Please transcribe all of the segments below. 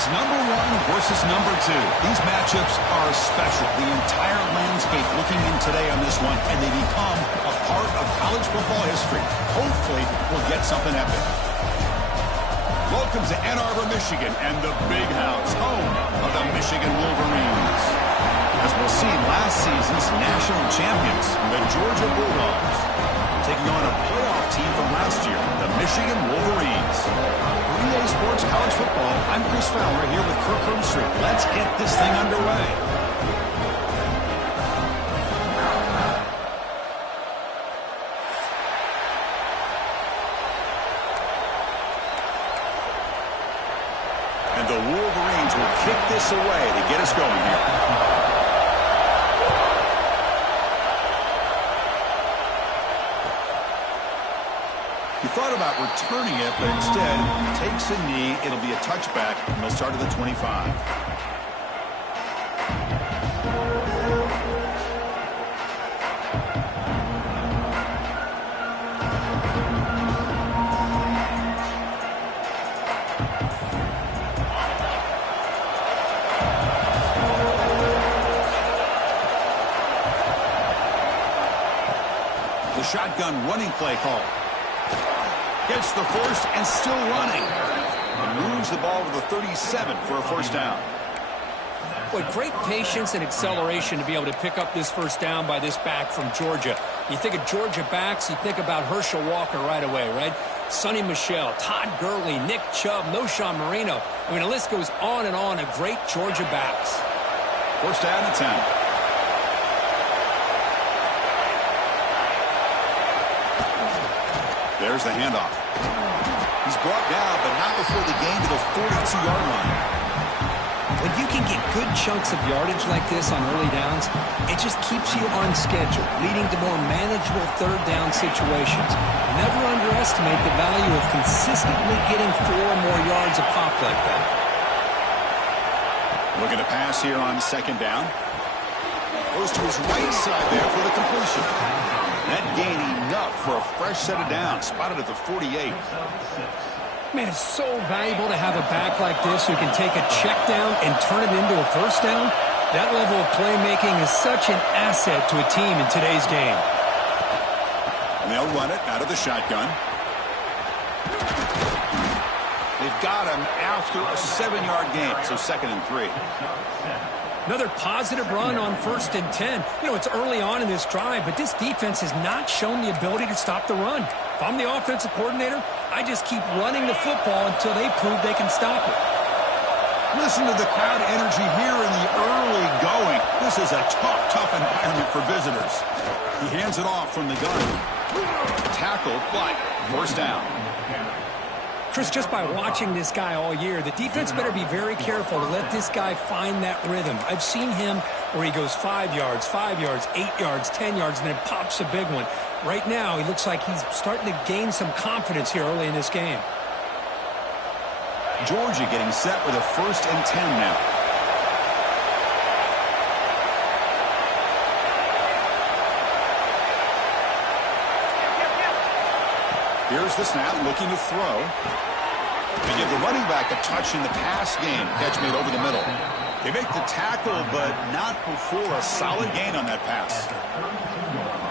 It's number 1 versus number 2. These matchups are special. The entire landscape looking in today on this one, and they become a part of college football history. Hopefully, we'll get something epic. Welcome to Ann Arbor, Michigan, and the Big House, home of the Michigan Wolverines. As we'll see, last season's national champions, the Georgia Bulldogs, taking on a playoff team from last year, the Michigan Wolverines. For EA Sports College Football, I'm Chris Fowler here with Kirk Herbstreit. Let's get this thing underway. And the Wolverines will kick this away to get us going here. He thought about returning it, but instead takes a knee. It'll be a touchback, and they'll start at the 25. The shotgun running play call. Gets the first and still running. And moves the ball to the 37 for a first down. Boy, great patience and acceleration to be able to pick up this first down by this back from Georgia. You think of Georgia backs, you think about Herschel Walker right away, right? Sonny Michel, Todd Gurley, Nick Chubb, Noshawn Marino. I mean, the list goes on and on of great Georgia backs. First down and 10. There's the handoff. He's brought down, but not before the gain to the 42-yard line. When you can get good chunks of yardage like this on early downs, it just keeps you on schedule, leading to more manageable third down situations. Never underestimate the value of consistently getting 4 or more yards a pop like that. Looking to pass here on second down. Goes to his right side there for the completion. That gain enough for a fresh set of downs, spotted at the 48. Man, it's so valuable to have a back like this who can take a check down and turn it into a first down. That level of playmaking is such an asset to a team in today's game. And they'll run it out of the shotgun. They've got him after a 7-yard gain, so 2nd and 3. Another positive run on 1st and 10. You know, it's early on in this drive, but this defense has not shown the ability to stop the run. If I'm the offensive coordinator, I just keep running the football until they prove they can stop it. Listen to the crowd energy here in the early going. This is a tough environment for visitors. He hands it off from the gun. Tackle, but first down. Chris, just by watching this guy all year, the defense better be very careful to let this guy find that rhythm. I've seen him where he goes 5 yards, 8 yards, 10 yards, and then pops a big one. Right now, he looks like he's starting to gain some confidence here early in this game. Georgia getting set with a 1st and 10 now. Here's the snap, looking to throw. They give the running back a touch in the pass game. Catch made over the middle. They make the tackle, but not before a solid gain on that pass.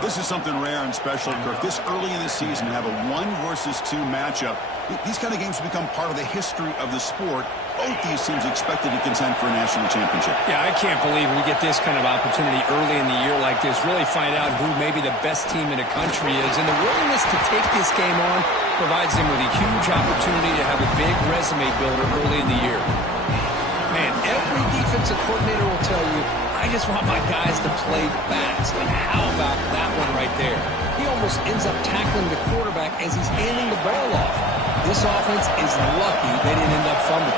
This is something rare and special, Kirk. This early in the season, have a 1 versus 2 matchup. These kind of games become part of the history of the sport. Both these teams expected to contend for a national championship. Yeah, I can't believe we get this kind of opportunity early in the year like this. Really find out who maybe the best team in the country is. And the willingness to take this game on provides them with a huge opportunity to have a big resume builder early in the year. Man, every defensive coordinator will tell you, I just want my guys to play fast. And how about that one right there? He almost ends up tackling the quarterback as he's handing the ball off. This offense is lucky they didn't end up fumbling.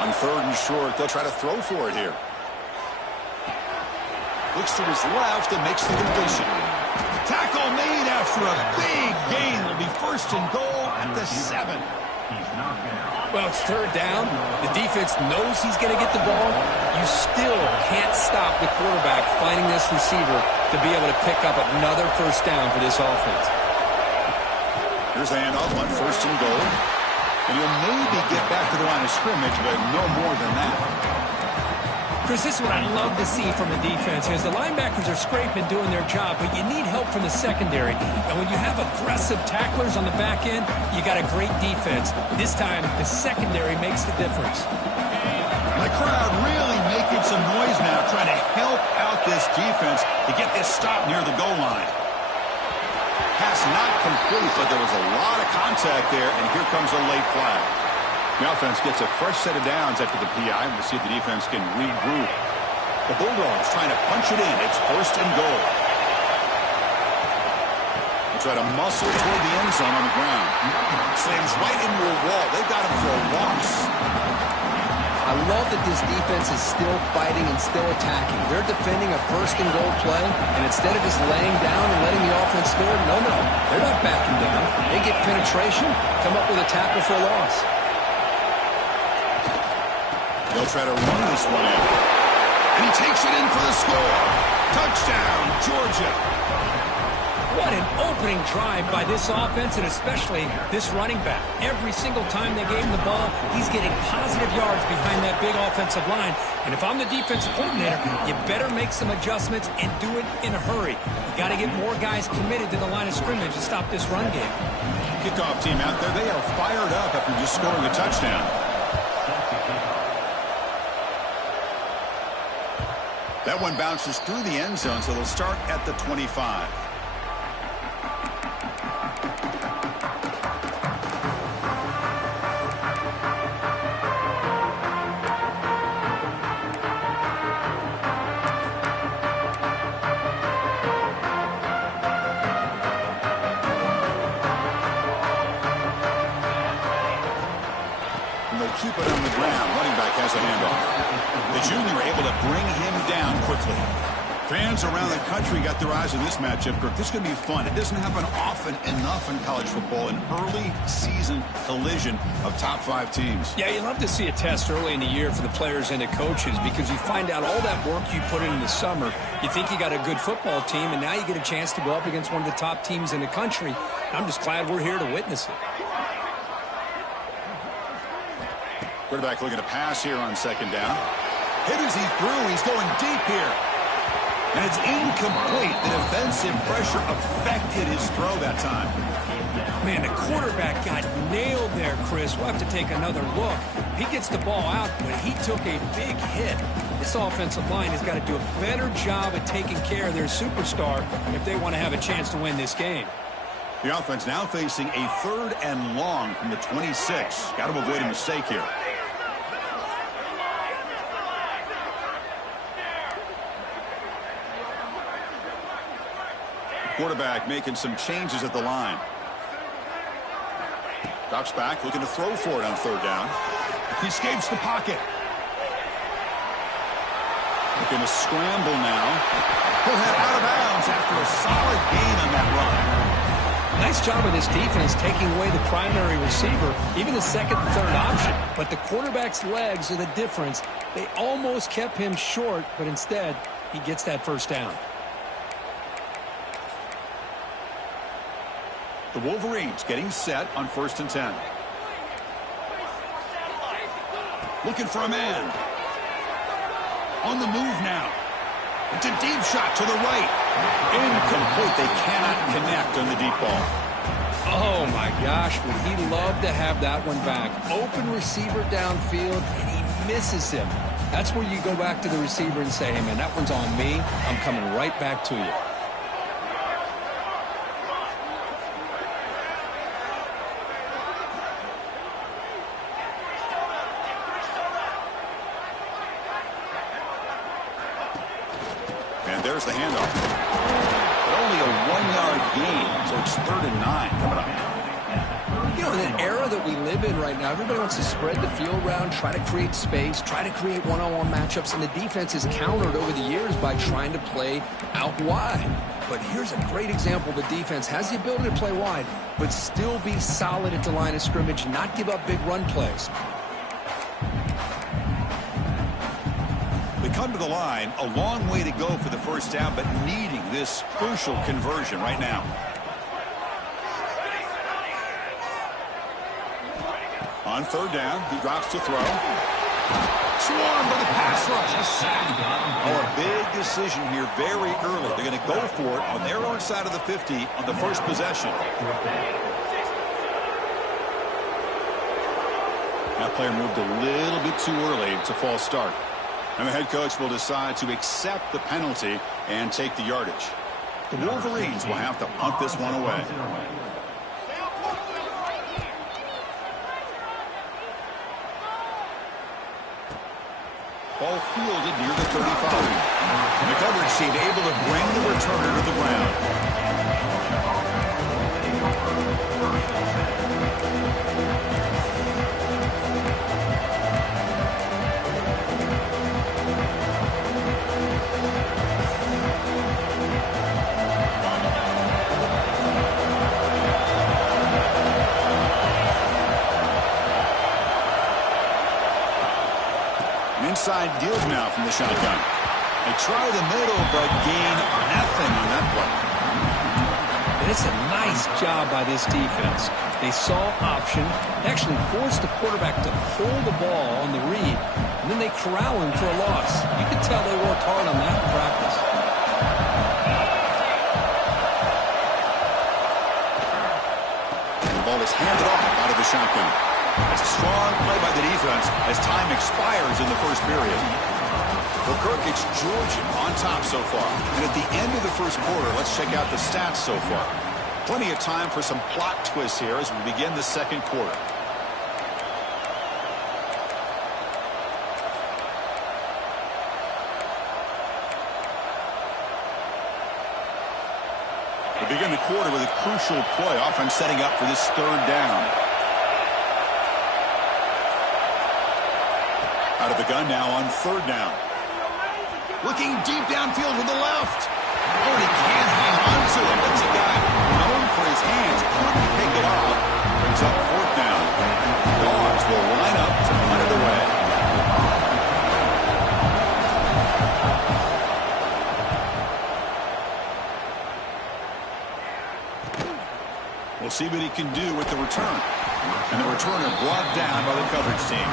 On 3rd and short, they'll try to throw for it here. Looks to his left and makes the completion. Tackle made after a big gain. It'll be 1st and goal at the 7. Well, it's third down. The defense knows he's going to get the ball. You still can't stop the quarterback finding this receiver to be able to pick up another first down for this offense. Here's the handoff on first and goal. And he'll maybe get back to the line of scrimmage, but no more than that. Chris, this is what I love to see from the defense is the linebackers are scraping, doing their job, but you need help from the secondary. And when you have aggressive tacklers on the back end, you got a great defense. This time, the secondary makes the difference. The crowd really making some noise now, trying to help out this defense to get this stop near the goal line. Pass not complete, but there was a lot of contact there, and here comes a late flag. The offense gets a fresh set of downs after the PI. We'll see if the defense can regroup. The Bulldogs trying to punch it in. It's first and goal. They try to muscle toward the end zone on the ground. Slams right into a wall. They got him for a loss. I love that this defense is still fighting and still attacking. They're defending a first and goal play, and instead of just laying down and letting the offense score, no, they're not backing down. They get penetration, come up with a tackle for a loss. They'll try to run this one in. And he takes it in for the score. Touchdown, Georgia. What an opening drive by this offense, and especially this running back. Every single time they gave him the ball, he's getting positive yards behind that big offensive line. And if I'm the defensive coordinator, you better make some adjustments and do it in a hurry. You got to get more guys committed to the line of scrimmage to stop this run game. Kickoff team out there, they are fired up after just scoring a touchdown. That one bounces through the end zone, so they'll start at the 25. And they'll keep it on the ground. Running back has a handoff. The junior able to bring him down quickly. Fans around the country got their eyes on this matchup, Kirk. This is going to be fun. It doesn't happen often enough in college football, an early season collision of top 5 teams. Yeah, you love to see a test early in the year for the players and the coaches because you find out all that work you put in the summer. You think you got a good football team, and now you get a chance to go up against one of the top teams in the country. I'm just glad we're here to witness it. Quarterback looking to pass here on second down. Hit as he threw. He's going deep here. And it's incomplete. The defensive pressure affected his throw that time. Man, the quarterback got nailed there, Chris. We'll have to take another look. He gets the ball out, but he took a big hit. This offensive line has got to do a better job of taking care of their superstar if they want to have a chance to win this game. The offense now facing a 3rd and long from the 26. Got to avoid a mistake here. Quarterback making some changes at the line. Drops back, looking to throw for it on 3rd down. He escapes the pocket. Looking to scramble now. He'll head out of bounds after a solid gain on that run. Nice job of this defense taking away the primary receiver, even the 2nd and 3rd option. But the quarterback's legs are the difference. They almost kept him short, but instead, he gets that first down. The Wolverines getting set on 1st and 10. Looking for a man. On the move now. It's a deep shot to the right. Incomplete. They cannot connect on the deep ball. Oh, my gosh. Would he love to have that one back? Open receiver downfield, and he misses him. That's where you go back to the receiver and say, hey, man, that one's on me. I'm coming right back to you. And there's the handoff. But only a 1-yard gain, so it's 3rd and 9 coming up. You know, in an era that we live in right now, everybody wants to spread the field around, try to create space, try to create one-on-one matchups, and the defense is countered over the years by trying to play out wide. But here's a great example. The defense has the ability to play wide, but still be solid at the line of scrimmage, not give up big run plays. We come to the line, a long way to go for the first down, but needing this crucial conversion right now. On third down, he drops to throw. Swarmed by the pass rush. A sack. Oh, a big decision here very early. They're going to go for it on their own side of the 50 on the first possession. That player moved a little bit too early. It's a false start. And the head coach will decide to accept the penalty and take the yardage. The Wolverines will have to punt this one away. Ball fielded near the 35. And the coverage team able to bring the returner to the ground. Inside give now from the shotgun. They try the middle, but gain nothing on that play. And it's a nice job by this defense. They saw option, actually forced the quarterback to pull the ball on the read, and then they corral him for a loss. You can tell they worked hard on that in practice. And the ball is handed off out of the shotgun. It's a strong play by the defense as time expires in the first period. Well, Kirk, it's Georgia on top so far. And at the end of the first quarter, let's check out the stats so far. Plenty of time for some plot twists here as we begin the second quarter. We begin the quarter with a crucial play, offense setting up for this third down. Out of the gun now on third down. Looking deep downfield to the left. Oh, and he can't hang on to it. That's a guy known for his hands. Couldn't pick it off. Brings up fourth down. Dogs will line up to punt it away. We'll see what he can do with the return. And the returner brought down by the coverage team.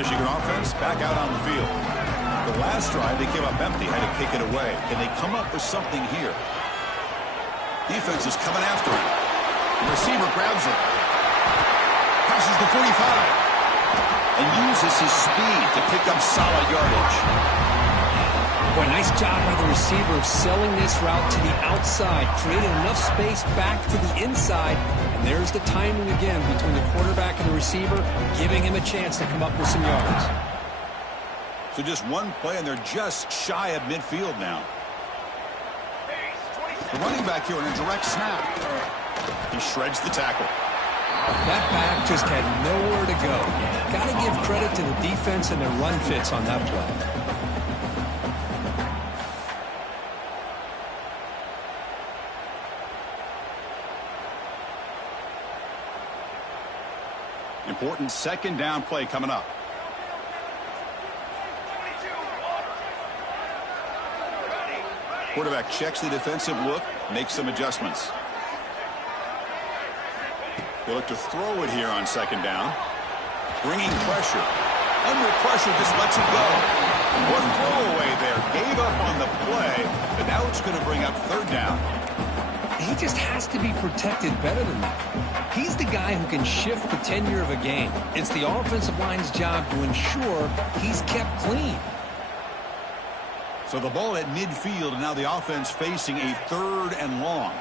Michigan offense back out on the field. The last drive, they came up empty, had to kick it away. Can they come up with something here? Defense is coming after him. The receiver grabs it. Crosses the 45. And uses his speed to pick up solid yardage. Boy, nice job by the receiver of selling this route to the outside, creating enough space back to the inside. And there's the timing again between the quarterback and the receiver, giving him a chance to come up with some yards. So just one play, and they're just shy of midfield now. The running back here in a direct snap. He shreds the tackle. That back just had nowhere to go. Got to give credit to the defense and their run fits on that play. Important second down play coming up. Quarterback checks the defensive look, makes some adjustments. They look to throw it here on second down. Bringing pressure. Under pressure, just lets it go. Or throwaway there. Gave up on the play, but now it's going to bring up third down. He just has to be protected better than that. He's the guy who can shift the tenure of a game. It's the offensive line's job to ensure he's kept clean. So the ball at midfield, and now the offense facing a third and long.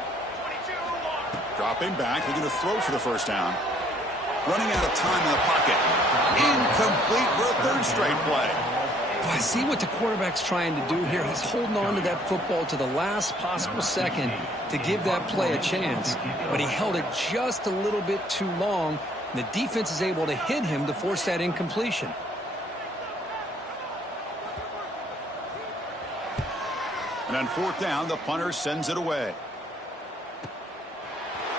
Dropping back, looking to throw for the first down. Running out of time in the pocket. Incomplete for a third straight play. I see what the quarterback's trying to do here. He's holding on to that football to the last possible second to give that play a chance. But he held it just a little bit too long. And the defense is able to hit him to force that incompletion. And on fourth down, the punter sends it away.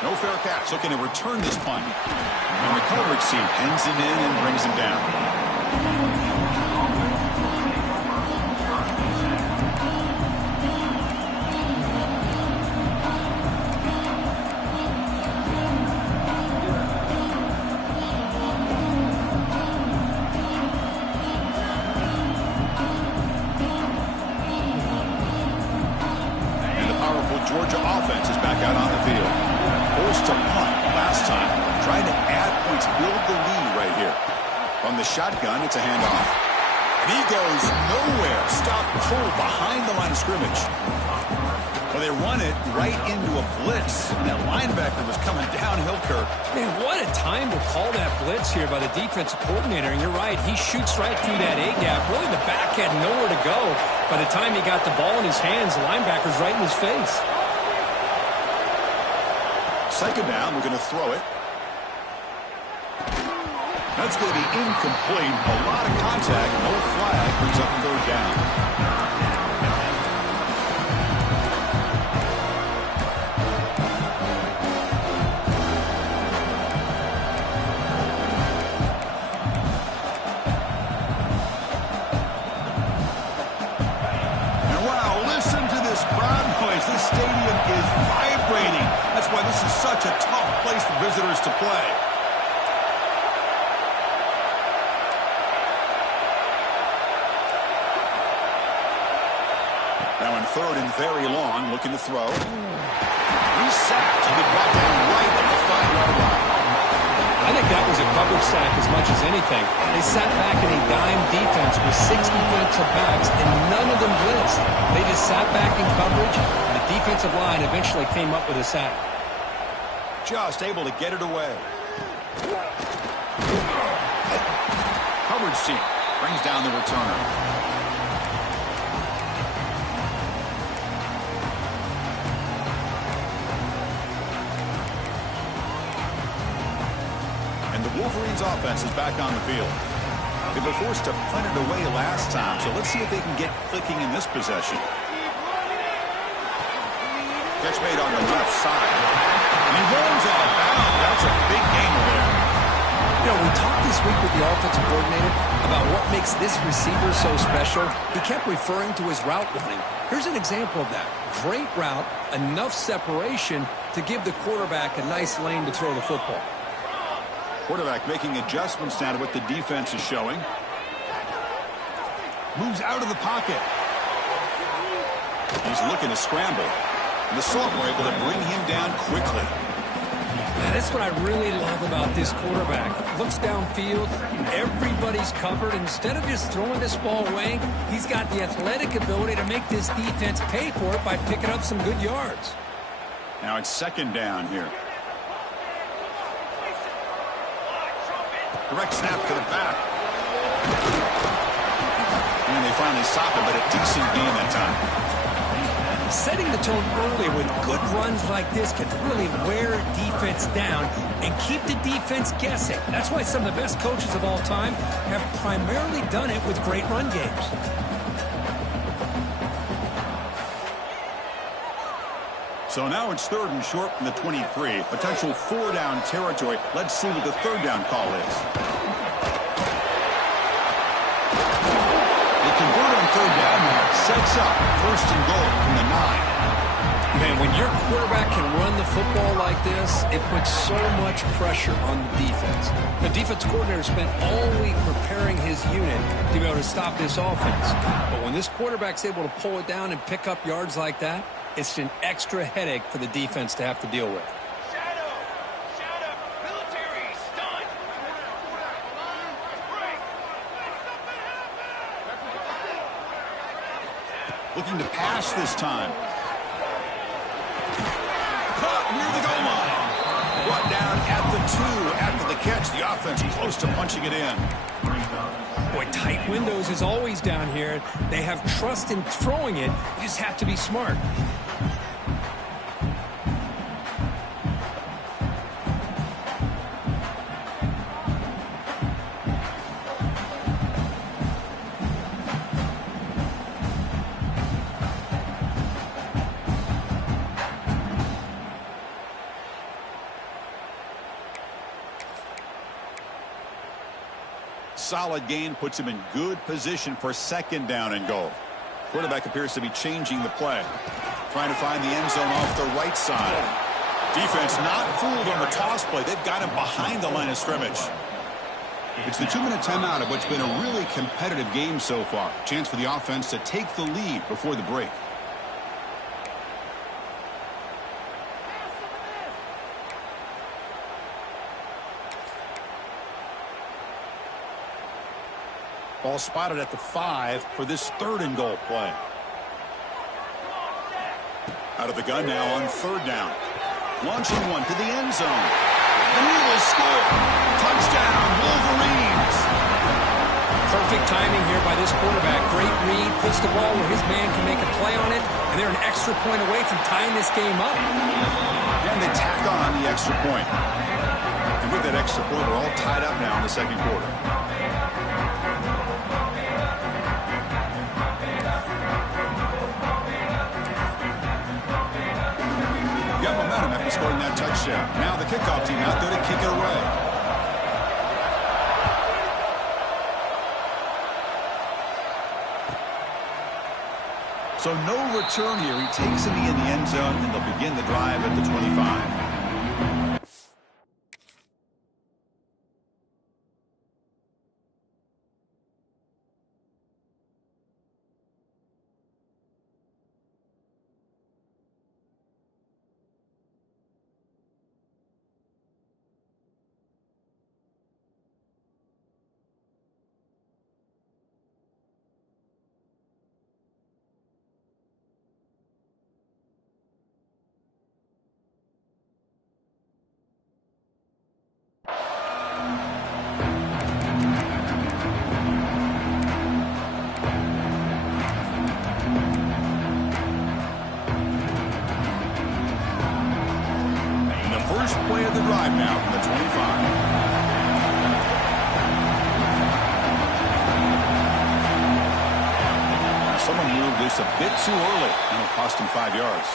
No fair catch, looking to return this punt. And the coverage team pins him in and brings him down. Georgia offense is back out on the field. Forced to punt last time. Trying to add points, build the lead right here. From the shotgun, it's a handoff. And he goes nowhere. Stop cold behind the line of scrimmage. Well, they run it right into a blitz. And that linebacker was coming downhill, Kirk. Man, what a time to call that blitz here by the defensive coordinator. And you're right, he shoots right through that A-gap. Really, the back had nowhere to go. By the time he got the ball in his hands, the linebacker's right in his face. Second down, we're going to throw it. That's going to be incomplete. A lot of contact, no flag, brings up third down. And wow, listen to this crowd noise. This stadium is vibrating. That's why this is such a tough place for visitors to play. Now in third and very long, looking to throw. He's sacked. He got down right at the 5-yard line. I think that was a coverage sack as much as anything. They sat back in a dime defense with 6 defensive backs, and none of them blitzed. They just sat back in coverage, and the defensive line eventually came up with a sack. Just able to get it away. Coverage team brings down the returner. And the Wolverines offense is back on the field. They were forced to punt it away last time, so let's see if they can get clicking in this possession. Catch made on the left side. And he runs out of bounds. That's a big gain there. You know, we talked this week with the offensive coordinator about what makes this receiver so special. He kept referring to his route running. Here's an example of that. Great route, enough separation to give the quarterback a nice lane to throw the football. Quarterback making adjustments now to what the defense is showing. Moves out of the pocket. He's looking to scramble. And the Sophomore able to bring him down quickly. Man, that's what I really love about this quarterback. Looks downfield, everybody's covered. Instead of just throwing this ball away, he's got the athletic ability to make this defense pay for it by picking up some good yards. Now it's second down here. Direct snap to the back. And they finally stop it, but a decent game that time. Setting the tone earlier with good runs like this can really wear a defense down and keep the defense guessing. That's why some of the best coaches of all time have primarily done it with great run games. So now it's third and short from the 23. Potential 4-down territory. Let's see what the third down call is. They convert on third down now. Sets up first and goal from the 9. Man, when your quarterback can run the football like this, it puts so much pressure on the defense. The defense coordinator spent all week preparing his unit to be able to stop this offense. But when this quarterback's able to pull it down and pick up yards like that, it's an extra headache for the defense to have to deal with. Shadow, military, stunt. Looking to pass this time. Caught near the goal line. after the catch. The offense close to punching it in. Boy, tight windows is always down here. They have trust in throwing it. You just have to be smart. Solid gain puts him in good position for second down and goal. Quarterback appears to be changing the play. Trying to find the end zone off the right side. Defense not fooled on the toss play. They've got him behind the line of scrimmage. It's the 2-minute timeout of what's been a really competitive game so far. Chance for the offense to take the lead before the break. Ball spotted at the 5 for this third and goal play. Out of the gun now on third down. Launching one to the end zone. And he will score. Touchdown, Wolverines. Perfect timing here by this quarterback. Great read, puts the ball where his man can make a play on it, and they're an extra point away from tying this game up. And they tack on the extra point. And with that extra point, we're all tied up now in the second quarter. Got momentum after scoring that touchdown. Now the kickoff team out there to kick it away. So no return here. He takes it in the end zone, and they'll begin the drive at the 25. Play of the drive now from the 25. Someone moved this a bit too early, and it'll cost him 5 yards.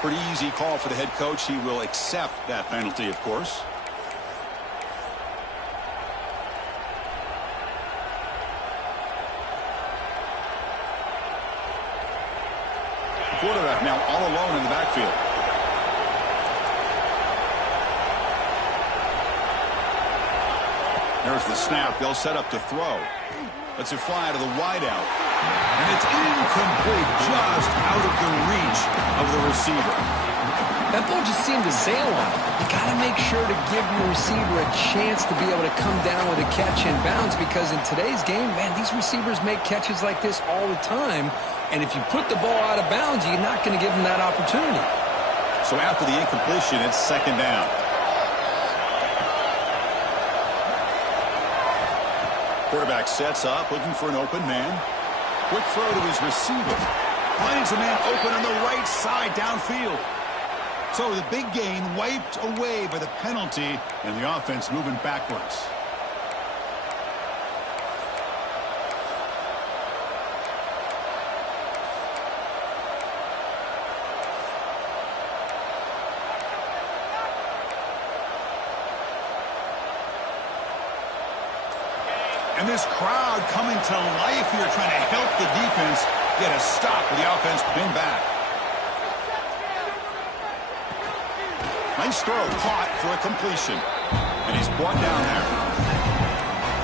Pretty easy call for the head coach. He will accept that penalty, of course. The quarterback now all alone in the backfield. There's the snap. They'll set up to throw. Lets it fly to the wideout. And it's incomplete, just out of the reach of the receiver. That ball just seemed to sail on him. You got to make sure to give your receiver a chance to be able to come down with a catch and bounce, because in today's game, man, these receivers make catches like this all the time. And if you put the ball out of bounds, you're not going to give them that opportunity. So after the incompletion, it's second down. Quarterback sets up, looking for an open man. Quick throw to his receiver. Finds a man open on the right side downfield. So the big gain wiped away by the penalty, and the offense moving backwards. And this crowd coming to life here, trying to help the defense get a stop with the offense pinned back. Nice throw, caught for a completion. And he's brought down there.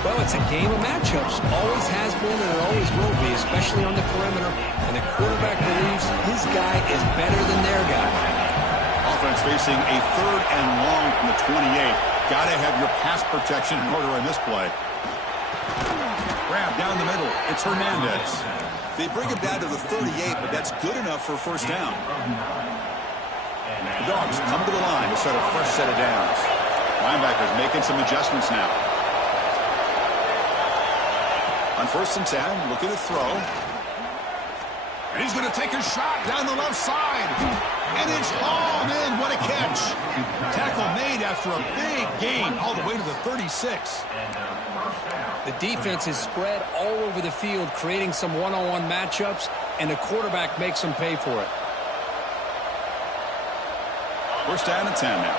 Well, it's a game of matchups. Always has been, and it always will be, especially on the perimeter. And the quarterback believes his guy is better than their guy. Offense facing a third and long from the 28. Got to have your pass protection in order in this play. Grab down the middle. It's Hernandez. They bring him down to the 38, but that's good enough for a first down. The Dogs come to the line to set a fresh set of downs. Linebacker's making some adjustments now. On 1st and 10, looking to throw. And he's going to take a shot down the left side. And it's hauled in. What a catch. Tackle made after a big gain all the way to the 36. The defense is spread all over the field, creating some one-on-one matchups, and the quarterback makes them pay for it. 1st down and 10 now.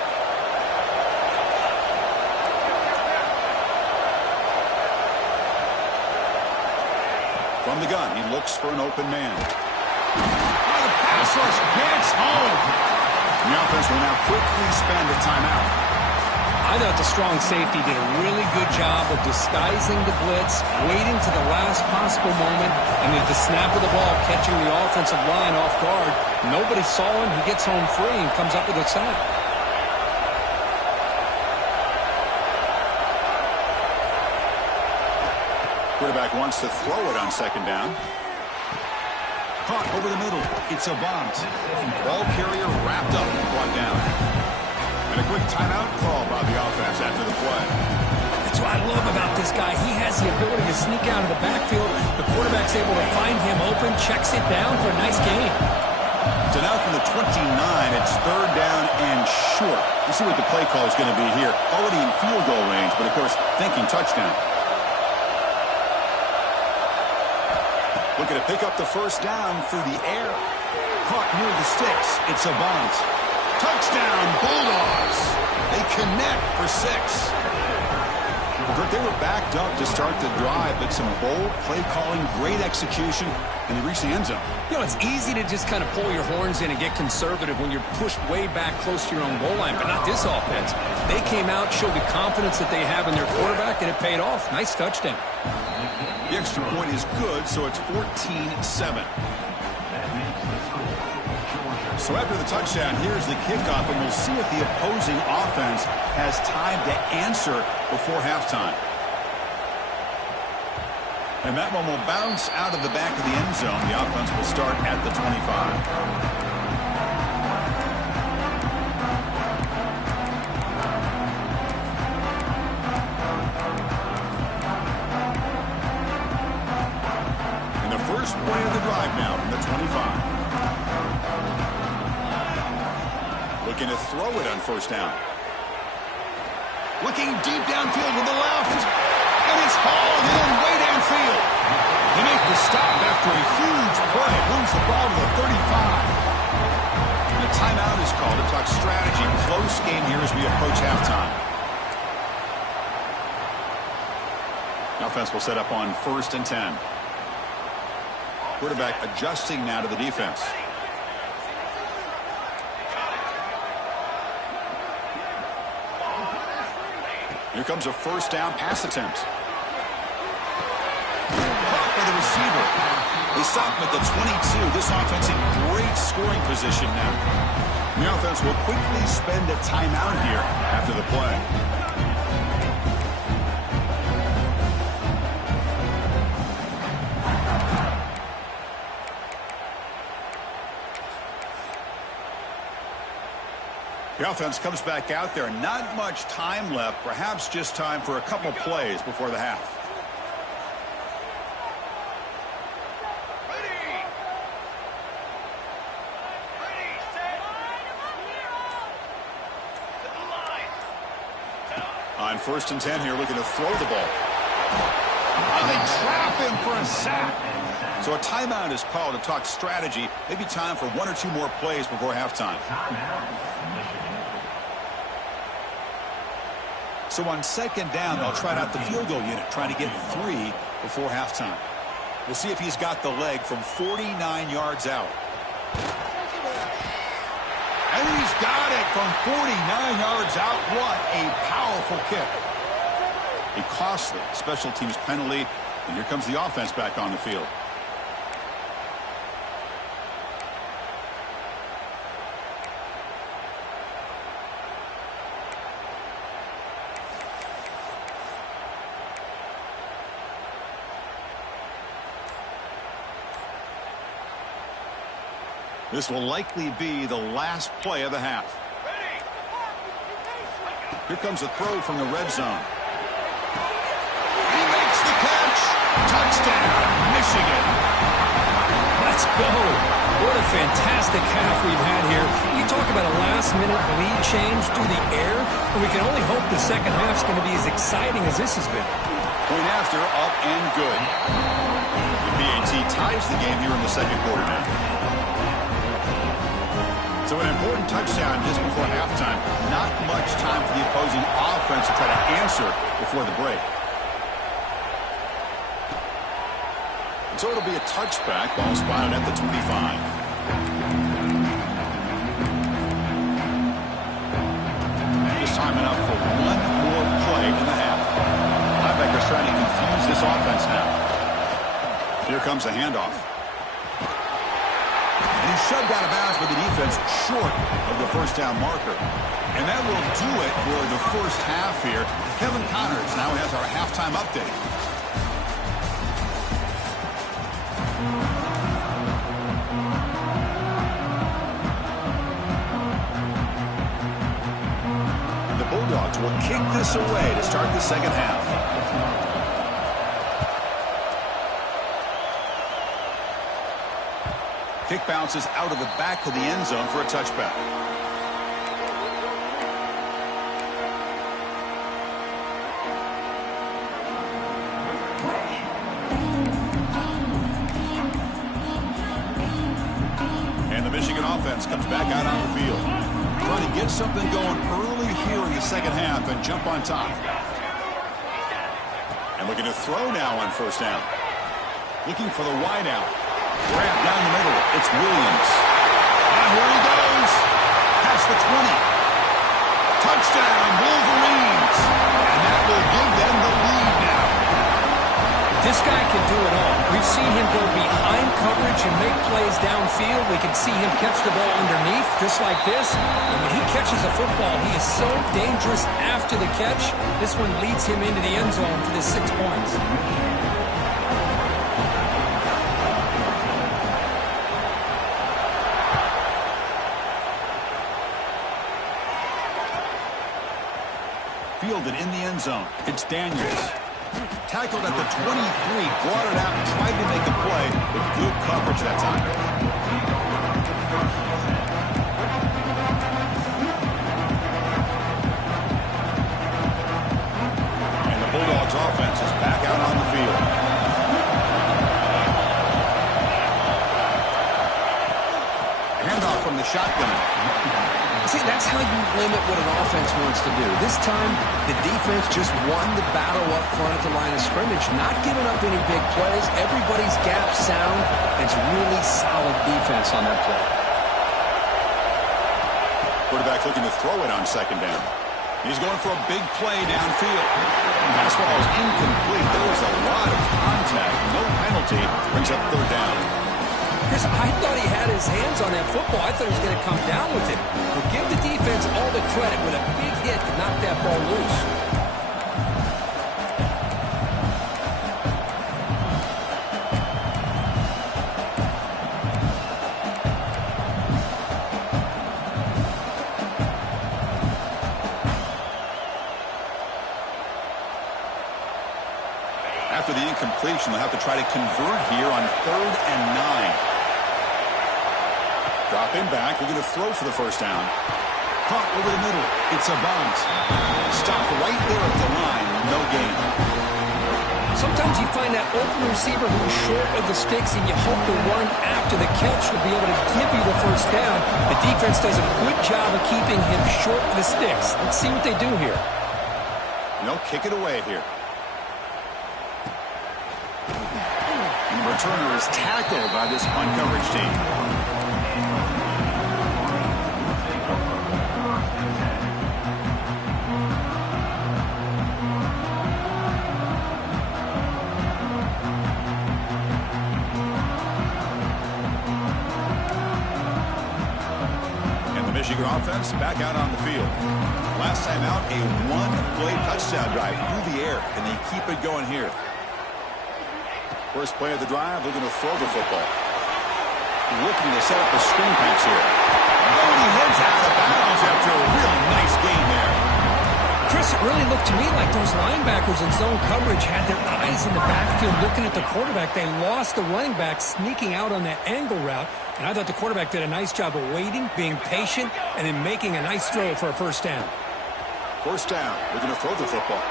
From the gun, he looks for an open man. Oh, the pass rush gets home. The offense will now quickly spend a timeout. I thought the strong safety did a really good job of disguising the blitz, waiting to the last possible moment, and at the snap of the ball, catching the offensive line off guard. Nobody saw him. He gets home free and comes up with a sack. Quarterback wants to throw it on 2nd down. Caught over the middle. It's a bunt. Ball carrier wrapped up and brought down. And a quick timeout call by the offense after the play. That's what I love about this guy. He has the ability to sneak out of the backfield. The quarterback's able to find him open, checks it down for a nice gain. So now from the 29, it's 3rd down and short. You see what the play call is going to be here. Already in field goal range, but of course, thinking touchdown. Looking to pick up the 1st down through the air. Caught near the sticks. It's a bunt. Touchdown, Bulldogs. They connect for 6. Kurt, they were backed up to start the drive, but some bold play calling, great execution, and they reached the end zone. You know, it's easy to just kind of pull your horns in and get conservative when you're pushed way back close to your own goal line, but not this offense. They came out, showed the confidence that they have in their quarterback, and it paid off. Nice touchdown. The extra point is good, so it's 14-7. So after the touchdown, here's the kickoff, and we'll see if the opposing offense has time to answer before halftime. And that one will bounce out of the back of the end zone. The offense will start at the 25. Play of the drive now from the 25. Looking to throw it on 1st down. Looking deep downfield to the left. And it's hauled in way downfield. They make the stop after a huge play. Moves the ball to the 35. And a timeout is called to talk strategy. Close game here as we approach halftime. The offense will set up on 1st and 10. Quarterback adjusting now to the defense. Here comes a 1st down pass attempt. Caught by the receiver. They stop him at the 22. This offense in great scoring position now. The offense will quickly spend a timeout here after the play. The offense comes back out there. Not much time left. Perhaps just time for a couple plays before the half. Ready, set. To the line. On 1st and 10 here, looking to throw the ball. And they trap him for a sack. So a timeout is called to talk strategy. Maybe time for 1 or 2 more plays before halftime. So on 2nd down, they'll try out the field goal unit, trying to get 3 before halftime. We'll see if he's got the leg from 49 yards out. And he's got it from 49 yards out. What a powerful kick. A costly special teams penalty, and here comes the offense back on the field. This will likely be the last play of the half. Ready. Here comes a throw from the red zone. He makes the catch. Touchdown, Michigan. Let's go. What a fantastic half we've had here. You talk about a last-minute lead change through the air, and we can only hope the second half's going to be as exciting as this has been. Point after, up and good. The BAT ties the game here in the second quarter now. So an important touchdown just before halftime. Not much time for the opposing offense to try to answer before the break. So it'll be a touchback, ball spotted at the 25. Just time enough for one more play in the half. Linebacker's trying to confuse this offense now. Here comes a handoff. And he's shoved out of bounds by the defense short of the first down marker. And that will do it for the first half here. Kevin Connors now has our halftime update. Bulldogs will kick this away to start the second half. Kick bounces out of the back of the end zone for a touchback. And the Michigan offense comes back out on the field. Trying to get something going early here in the second half and jump on top. And looking to throw now on first down. Looking for the wide out. Grab down the middle. It's Williams. And here he goes. Past the 20. Touchdown, Wolverines. And that will give them the lead now. This guy can do it all. We've seen him go behind coverage and make plays downfield. We can see him catch the ball underneath, just like this. And when he catches a football, he is so dangerous after the catch. This one leads him into the end zone for the 6 points. Fielded in the end zone. It's Daniels. Tackled at the 23, brought it out and tried to make a play, but good coverage that time. And the Bulldogs offense is back out on the field. Handoff from the shotgun. See, that's how you limit what an offense wants to do. This time, the defense just won the battle up front at the line of scrimmage, not giving up any big plays. Everybody's gap sound. It's really solid defense on that play. Quarterback looking to throw it on second down. He's going for a big play downfield. Fastball is incomplete. There was a lot of contact. No penalty. Brings up third down. Chris, I thought he had his hands on that football. I thought he was going to come down with it. But give the defense all the credit with a big hit to knock that ball loose. After the incompletion, they'll have to try to convert here on 3rd and 9. Drop in back. We're going to throw for the first down. Caught over the middle. It's a bounce. Stopped right there at the line. No gain. Sometimes you find that open receiver who's short of the sticks, and you hope the run after the catch will be able to give you the first down. The defense does a good job of keeping him short of the sticks. Let's see what they do here. No, kick it away here. And the returner is tackled by this punt coverage team. Michigan offense back out on the field. Last time out, a one-play touchdown drive through the air, and they keep it going here. First play of the drive, looking to throw the football. Looking to set up the screen pass here. And he heads out of bounds after a real nice gain there. really looked to me like those linebackers in zone coverage had their eyes in the backfield looking at the quarterback. They lost the running back sneaking out on that angle route, and I thought the quarterback did a nice job of waiting, being patient, and then making a nice throw for a first down. First down. They're going to throw the football.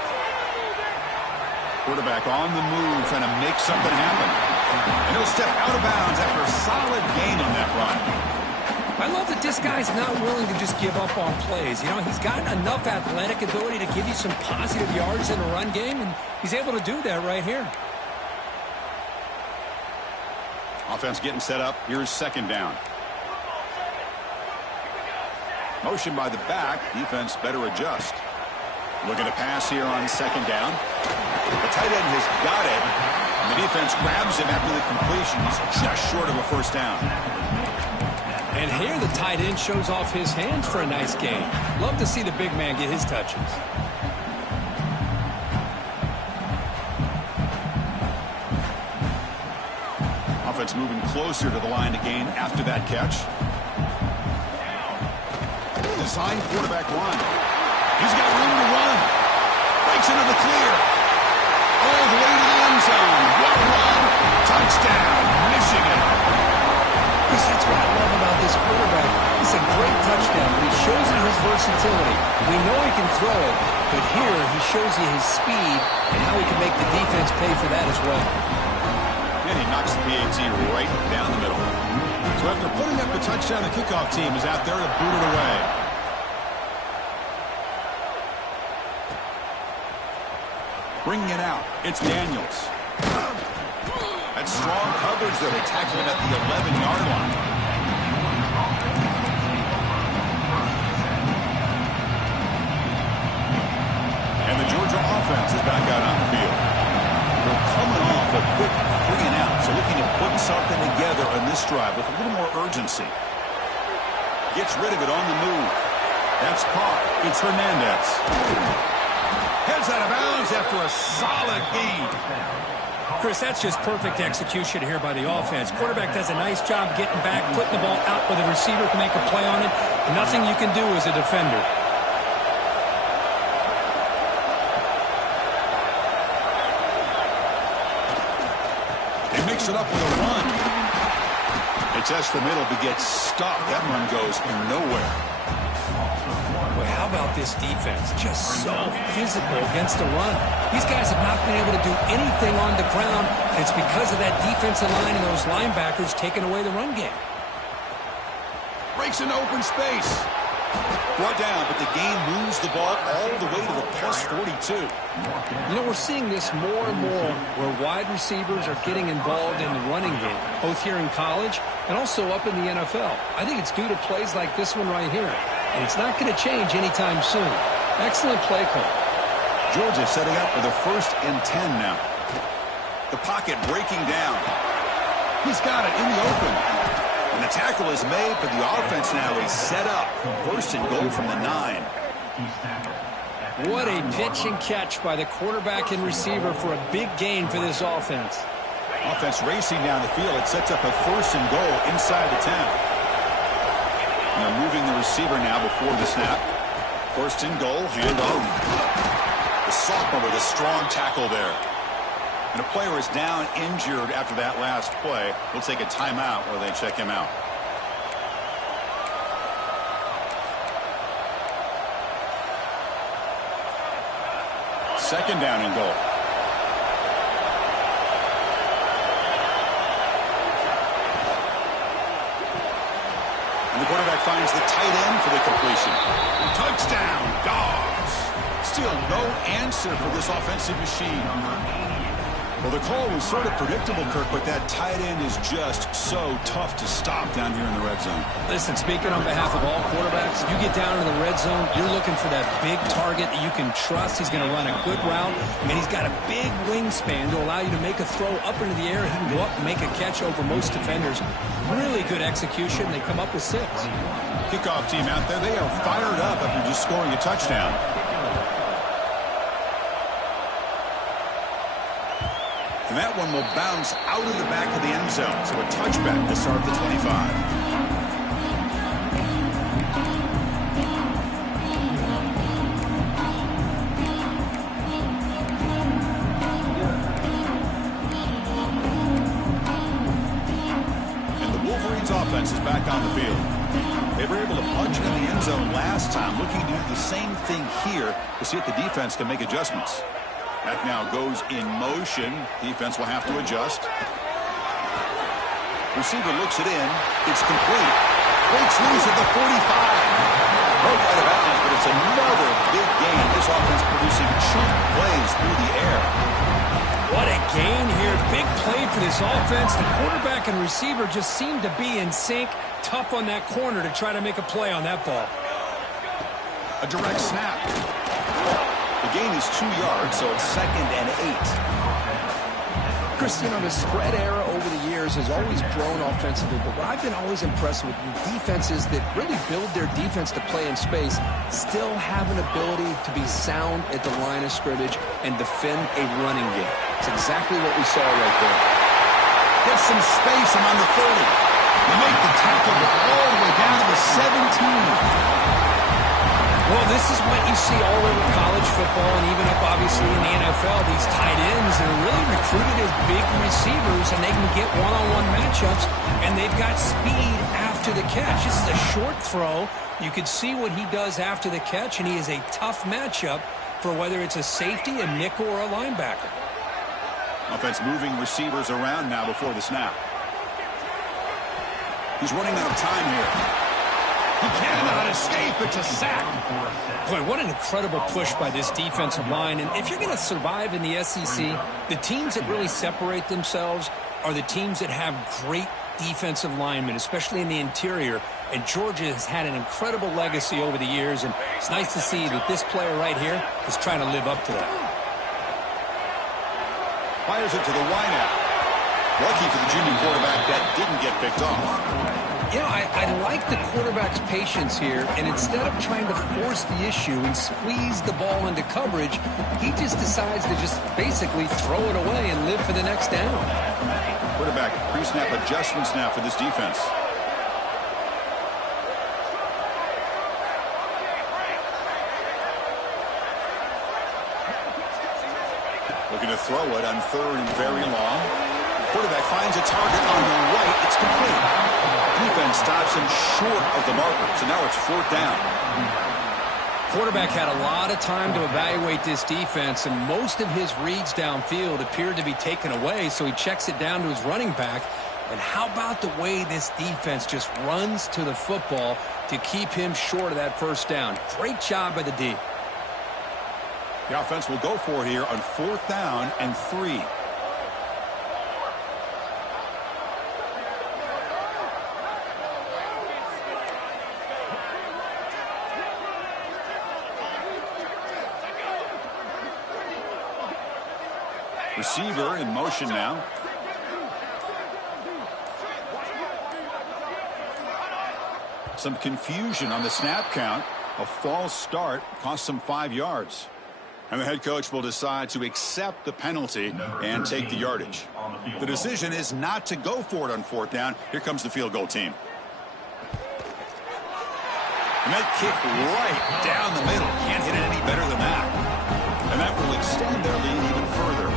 Quarterback on the move, trying to make something happen. And he'll step out of bounds after a solid gain on that run. I love that this guy's not willing to just give up on plays. You know, he's got enough athletic ability to give you some positive yards in the run game, and he's able to do that right here. Offense getting set up. Here's second down. Motion by the back. Defense better adjust. Looking to pass here on second down. The tight end has got it. And the defense grabs him after the completion. He's just short of a first down. And here the tight end shows off his hands for a nice gain. Love to see the big man get his touches. Offense moving closer to the line to gain after that catch. Designed quarterback run. He's got room to run. Breaks into the clear. All the way to the end zone. What a run. Touchdown, Michigan. That's what I love about this quarterback. It's a great touchdown, but he shows you his versatility. We know he can throw it, but here he shows you his speed and how he can make the defense pay for that as well. And he knocks the PAT right down the middle. So after putting up the touchdown, the kickoff team is out there to boot it away. Bringing it out, it's Daniels. That's strong coverage there. They tackle him at the 11-yard line. And the Georgia offense is back out on the field. They're coming off a quick 3 and out, so looking to put something together on this drive with a little more urgency. Gets rid of it on the move. That's caught. It's Hernandez. Heads out of bounds after a solid gain. Chris, that's just perfect execution here by the offense. Quarterback does a nice job getting back, putting the ball out where the receiver can make a play on it. Nothing you can do as a defender. They mix it up with a run. They test the middle but get stopped. That run goes nowhere. Well, how about this defense? Just so physical against the run. These guys have not been able to do anything on the ground, and it's because of that defensive line and those linebackers taking away the run game. Breaks into open space. Brought down, but the game moves the ball all the way to the plus 42. You know, we're seeing this more and more where wide receivers are getting involved in the running game, both here in college and also up in the NFL. I think it's due to plays like this one right here, and it's not going to change anytime soon. Excellent play call. Georgia setting up for the 1st and 10 now. The pocket breaking down. He's got it in the open. And the tackle is made, but the offense now is set up. 1st and goal from the 9. What a pitch and catch by the quarterback and receiver for a big gain for this offense. Offense racing down the field. It sets up a 1st and goal inside the 10. Now moving the receiver now before the snap. 1st and goal, handoff. The sophomore with a strong tackle there. And a player is down injured after that last play. We'll take a timeout while they check him out. Second down and goal. And the quarterback finds the tight end for the completion. Touchdown, Dogs. Still no answer for this offensive machine. Well, the call was sort of predictable, Kirk, but that tight end is just so tough to stop down here in the red zone. Listen, speaking on behalf of all quarterbacks, you get down in the red zone, you're looking for that big target that you can trust. He's going to run a good route, and he's got a big wingspan to allow you to make a throw up into the air. He can go up and make a catch over most defenders. Really good execution. They come up with 6. Kickoff team out there, they are fired up after just scoring a touchdown. And that one will bounce out of the back of the end zone. So a touchback to start the 25. offense is back on the field. They were able to punch it in the end zone last time, looking to do the same thing here to see if the defense can make adjustments. That now goes in motion. Defense will have to adjust. Receiver looks it in. It's complete. Breaks loose at the 45. Broke out of bounds, but it's another big gain. This offense producing chunk plays through the air. What a gain here. Big play for this offense. The quarterback and receiver just seem to be in sync. Tough on that corner to try to make a play on that ball. A direct snap. The gain is 2 yards, so it's 2nd and 8. Chris, the spread era over the years has always grown offensively, but what I've been always impressed with defenses that really build their defense to play in space still have an ability to be sound at the line of scrimmage and defend a running game. It's exactly what we saw right there. Gets some space and on the 30. You make the tackle all the way down to the 17. Well, this is what you see all over college football and even up, obviously, in the NFL. These tight ends are really recruited as big receivers, and they can get one-on-one matchups, and they've got speed after the catch. This is a short throw. You can see what he does after the catch, and he is a tough matchup for whether it's a safety, a nickel, or a linebacker. Offense moving receivers around now before the snap. He's running out of time here. He cannot escape. It's a sack. Boy, what an incredible push by this defensive line. And if you're going to survive in the SEC, the teams that really separate themselves are the teams that have great defensive linemen, especially in the interior. And Georgia has had an incredible legacy over the years, and it's nice to see that this player right here is trying to live up to that. Fires it to the wideout. Lucky for the junior quarterback that didn't get picked off. You know, I like the quarterback's patience here, and instead of trying to force the issue and squeeze the ball into coverage, he just decides to just basically throw it away and live for the next down. Quarterback pre-snap adjustments now for this defense. Looking to throw it on 3rd and very long. Quarterback finds a target on the right. It's complete. Defense stops him short of the marker, so now it's 4th down. Quarterback had a lot of time to evaluate this defense, and most of his reads downfield appeared to be taken away, so he checks it down to his running back. And how about the way this defense just runs to the football to keep him short of that 1st down? Great job by the D. The offense will go for it here on 4th down and 3. Receiver in motion now. Some confusion on the snap count. A false start cost them 5 yards. And the head coach will decide to accept the penalty and take the yardage. The decision is not to go for it on 4th down. Here comes the field goal team. And that kick right down the middle. Can't hit it any better than that. And that will extend their lead even further.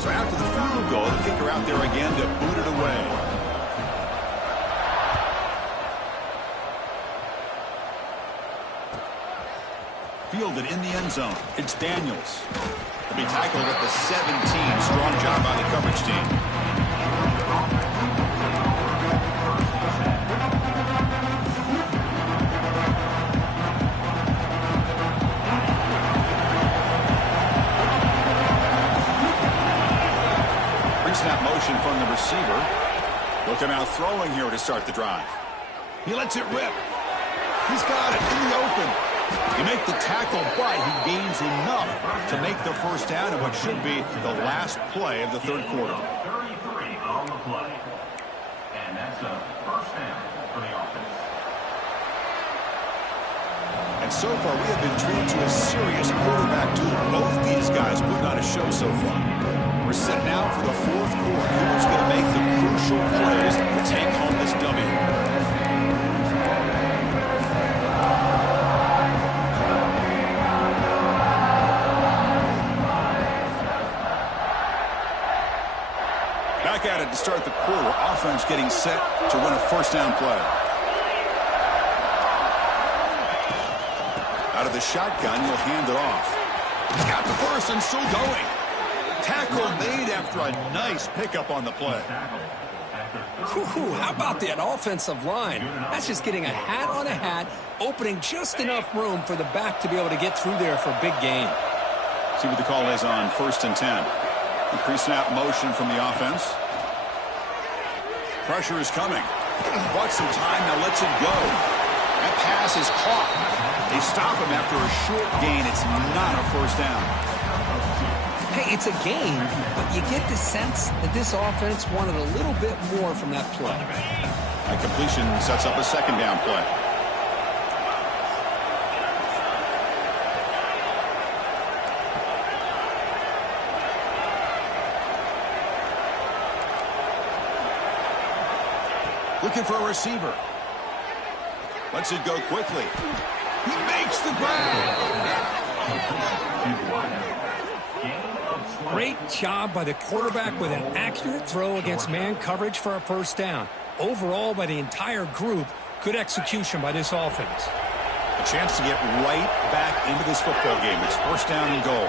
So after the field goal, the kicker out there again to boot it away. Fielded in the end zone. It's Daniels. He'll be tackled at the 17. Strong job by the coverage team. Snap motion from the receiver. Looking out throwing here to start the drive. He lets it rip. He's got it in the open. You make the tackle, but he gains enough to make the 1st down in what should be the last play of the 3rd quarter. 33 on the play. And that's a 1st down for the offense. And so far, we have been treated to a serious quarterback duel. Both these guys putting on a show so far. We're set now for the 4th quarter. Who's going to make the crucial plays to take home this W? Back at it to start the quarter. Offense getting set to run a first down play. Out of the shotgun, he'll hand it off. Got the first and still going. Tackle made after a nice pickup on the play. How about that offensive line? That's just getting a hat on a hat, opening just enough room for the back to be able to get through there for a big gain. See what the call is on 1st and 10. Pre-snap motion from the offense. Pressure is coming. Bought some time, now lets it go. That pass is caught. They stop him after a short gain. It's not a first down. Hey, it's a gain, but you get the sense that this offense wanted a little bit more from that play. That completion sets up a second down play. Looking for a receiver. Lets it go quickly. He makes the grab. Great job by the quarterback with an accurate throw against man coverage for a first down. Overall, by the entire group, good execution by this offense. A chance to get right back into this football game. It's first down and goal.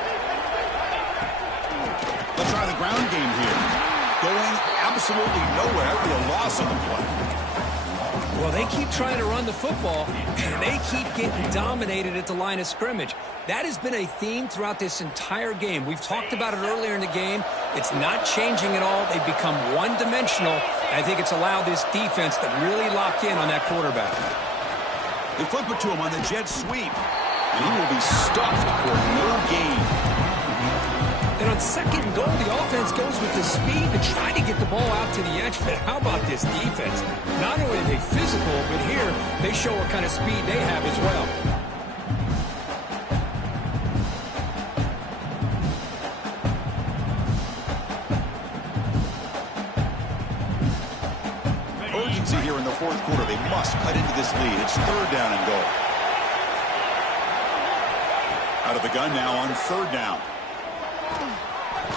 Let's try the ground game here. Going absolutely nowhere after a loss on the play. Well, they keep trying to run the football, and they keep getting dominated at the line of scrimmage. That has been a theme throughout this entire game. We've talked about it earlier in the game. It's not changing at all. They've become one-dimensional. I think it's allowed this defense to really lock in on that quarterback. They flip it to him on the jet sweep, and he will be stuffed for no gain. And on second and goal, the offense goes with the speed to try to get the ball out to the edge. But how about this defense? Not only are they physical, but here they show what kind of speed they have as well. Urgency here in the fourth quarter. They must cut into this lead. It's third down and goal. Out of the gun now on third down.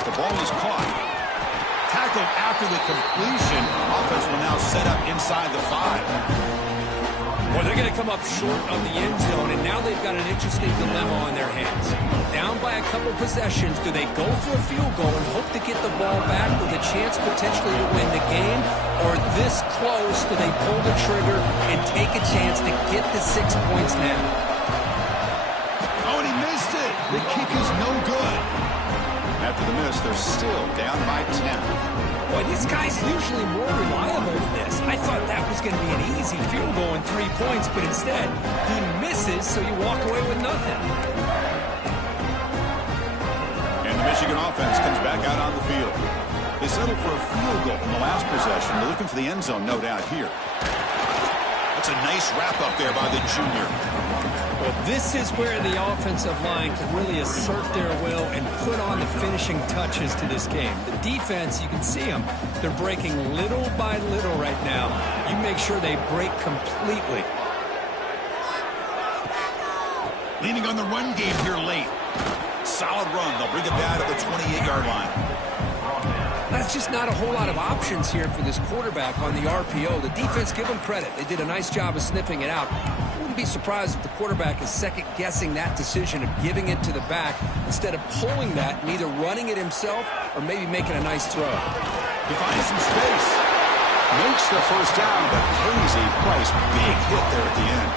The ball is caught. Tackled after the completion. Offense will now set up inside the 5. Well, they're going to come up short of the end zone, and now they've got an interesting dilemma on their hands. Down by a couple possessions, do they go for a field goal and hope to get the ball back with a chance potentially to win the game? Or this close, do they pull the trigger and take a chance to get the 6 points now? Oh, and he missed it. The kick is no good. After the miss, they're still down by 10. Boy, this guy's usually more reliable than this. I thought that was going to be an easy field goal and 3 points, but instead, he misses, so you walk away with nothing. And the Michigan offense comes back out on the field. They settled for a field goal in the last possession. They're looking for the end zone, no doubt, here. That's a nice wrap-up there by the junior. Well, this is where the offensive line can really assert their will and put on the finishing touches to this game. The defense, you can see them, they're breaking little by little right now. You make sure they break completely. Leaning on the run game here late. Solid run. They'll bring it down to the 28-yard line. That's just not a whole lot of options here for this quarterback on the RPO. The defense, give them credit. They did a nice job of sniffing it out. I wouldn't be surprised if the quarterback is second-guessing that decision of giving it to the back instead of pulling that and either running it himself or maybe making a nice throw. He finds some space. Makes the first down, but pays a price. Big hit there at the end.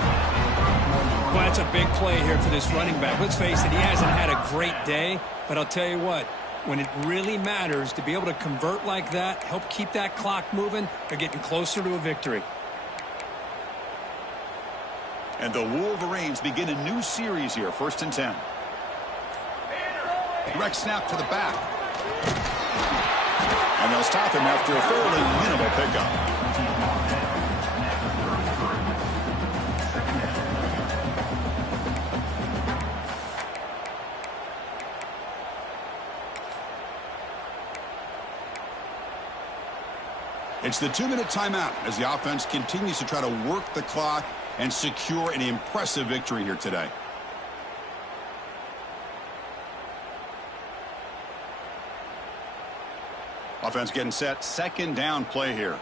Well, that's a big play here for this running back. Let's face it, he hasn't had a great day, but I'll tell you what, when it really matters to be able to convert like that, help keep that clock moving, they're getting closer to a victory. And the Wolverines begin a new series here, 1st and 10. Direct snap to the back. And they'll stop him after a fairly minimal pickup. It's the 2-minute timeout as the offense continues to try to work the clock and secure an impressive victory here today. Offense getting set. Second down play here.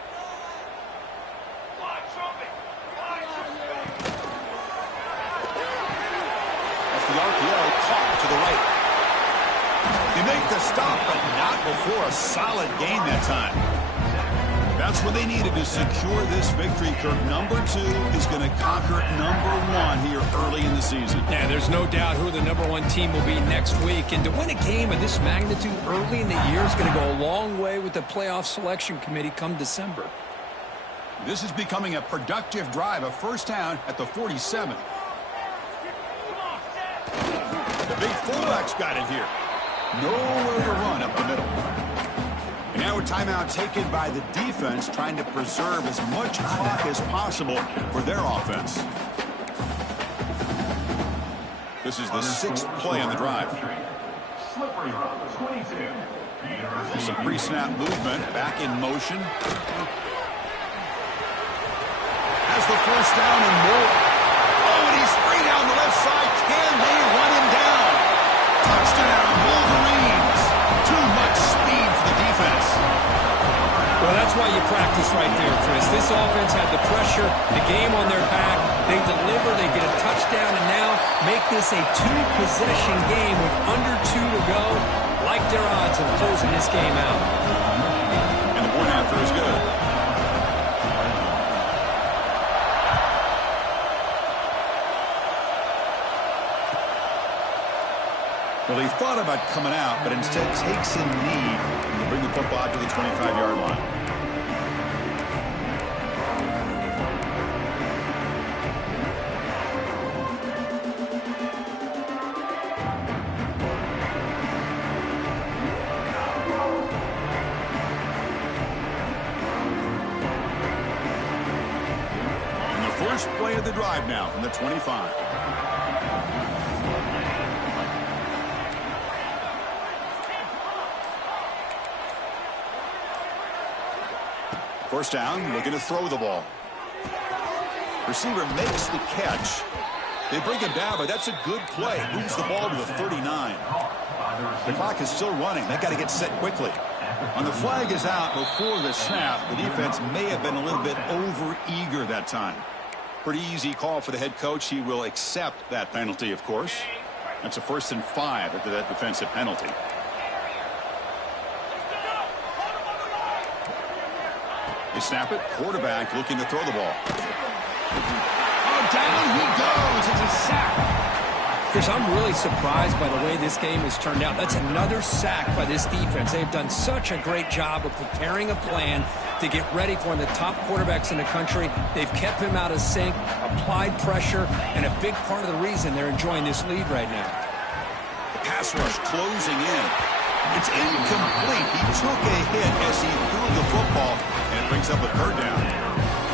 Off the RPO, caught to the right. They make the stop, but not before a solid gain that time. That's what they needed to secure this victory. Kirk, number 2 is going to conquer number 1 here early in the season. Yeah, there's no doubt who the number 1 team will be next week. And to win a game of this magnitude early in the year is going to go a long way with the playoff selection committee come December. This is becoming a productive drive. A first down at the 47. The big fullback's got it here. Nowhere to run up the middle. And now a timeout taken by the defense, trying to preserve as much clock as possible for their offense. This is the 6th play on the drive. Some pre-snap movement, back in motion. Has the first down and more. Oh, and he's free down the left side. Can they run him down? Touchdown, Wolverines. Too much speed for the defense. Well, that's why you practice right there, Chris. This offense had the pressure, the game on their back. They deliver, they get a touchdown, and now make this a 2-possession game with under 2 to go. Like their odds of closing this game out. And the point after is good. Well, he thought about coming out, but instead takes a knee to bring the football out to the 25-yard line. And the first play of the drive now from the 25. First down, looking to throw the ball. Receiver makes the catch. They bring him down, but that's a good play. Moves the ball to the 39. The clock is still running. They got to get set quickly. When the flag is out before the snap, the defense may have been a little bit over-eager that time. Pretty easy call for the head coach. He will accept that penalty, of course. That's a 1st and 5 after that defensive penalty. They snap it. Quarterback looking to throw the ball. Oh, down he goes. It's a sack. Chris, I'm really surprised by the way this game has turned out. That's another sack by this defense. They've done such a great job of preparing a plan to get ready for one of the top quarterbacks in the country. They've kept him out of sync, applied pressure, and a big part of the reason they're enjoying this lead right now. The pass rush closing in. It's incomplete. He took a hit as he threw the football, and it brings up a 3rd down.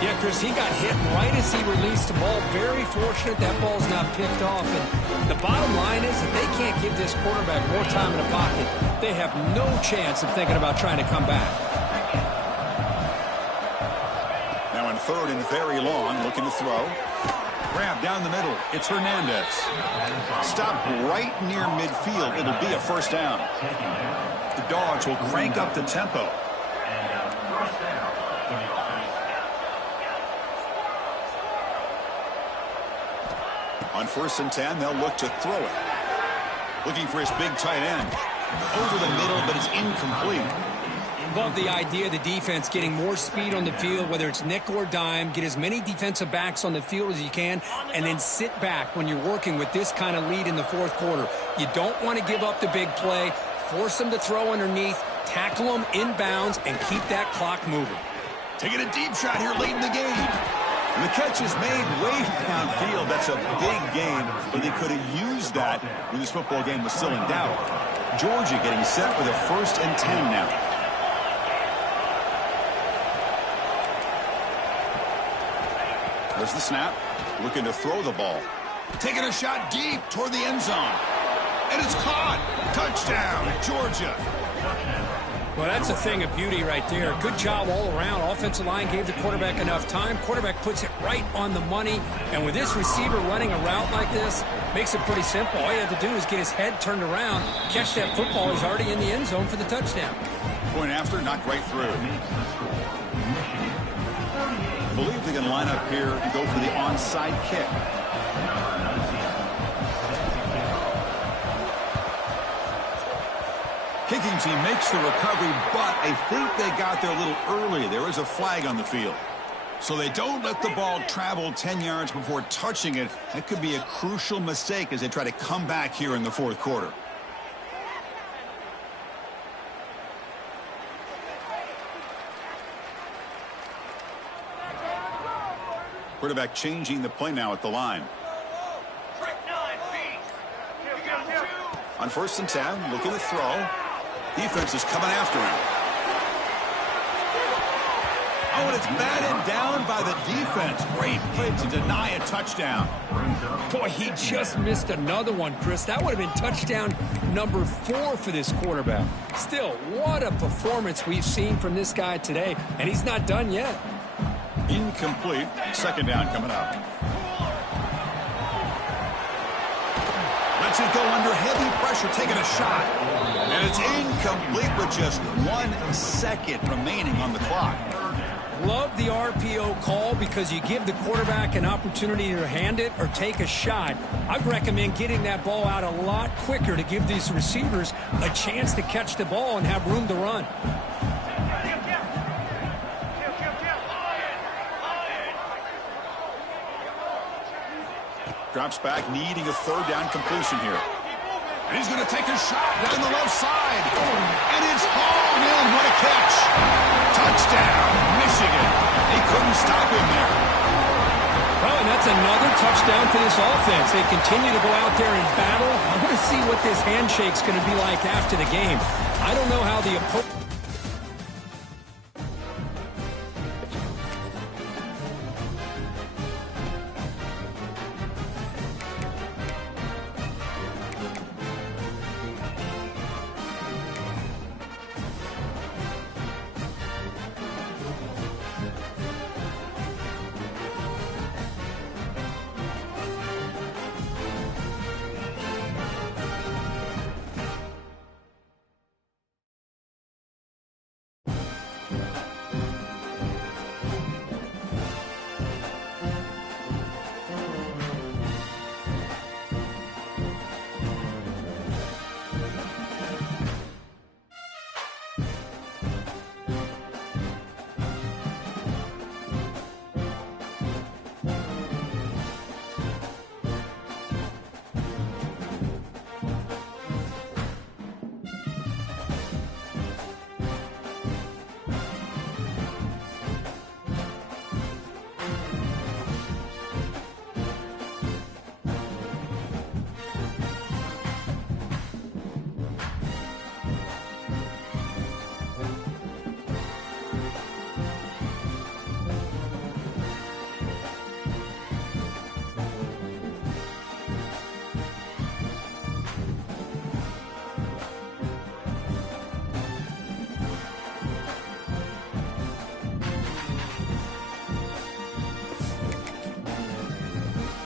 Yeah, Chris, he got hit right as he released the ball. Very fortunate that ball's not picked off. And the bottom line is that they can't give this quarterback more time in the pocket. They have no chance of thinking about trying to come back. Now in 3rd and very long, looking to throw. Grab down the middle. It's Hernandez. Stop right near midfield. It'll be a 1st down. The Dogs will crank up the tempo. On 1st and 10, they'll look to throw it. Looking for his big tight end. Over the middle, but it's incomplete. Love the idea of the defense getting more speed on the field, whether it's nickel or dime. Get as many defensive backs on the field as you can, and then sit back when you're working with this kind of lead in the 4th quarter. You don't want to give up the big play. Force them to throw underneath, tackle them inbounds, and keep that clock moving. Taking a deep shot here late in the game. And the catch is made way downfield. That's a big gain, but they could have used that when this football game was still in doubt. Georgia getting set with a 1st and 10 now. There's the snap. Looking to throw the ball. Taking a shot deep toward the end zone. And it's caught. Touchdown, Georgia. Well, that's a thing of beauty right there. Good job all around. Offensive line gave the quarterback enough time. Quarterback puts it right on the money. And with this receiver running a route like this, makes it pretty simple. All you have to do is get his head turned around, catch that football. He's already in the end zone for the touchdown. Point after, knocked right through. I believe they can line up here and go for the onside kick. Kicking team makes the recovery, but I think they got there a little early. There is a flag on the field. So they don't let the ball travel 10 yards before touching it. That could be a crucial mistake as they try to come back here in the fourth quarter. Quarterback changing the play now at the line. On 1st and 10, looking to throw. Defense is coming after him. Oh, and it's batted down by the defense. Great play to deny a touchdown. Boy, he just missed another one, Chris. That would have been touchdown number 4 for this quarterback. Still, what a performance we've seen from this guy today, and he's not done yet. Incomplete. 2nd down coming up. Lets it go under heavy pressure, taking a shot. And it's incomplete with just 1 second remaining on the clock. Love the RPO call because you give the quarterback an opportunity to hand it or take a shot. I'd recommend getting that ball out a lot quicker to give these receivers a chance to catch the ball and have room to run. Drops back, needing a 3rd down completion here. And he's going to take a shot down the left side. And it's hauled in. What a catch. Touchdown, Michigan. They couldn't stop him there. Well, and that's another touchdown for this offense. They continue to go out there and battle. I want to see what this handshake's going to be like after the game. I don't know how the opponent...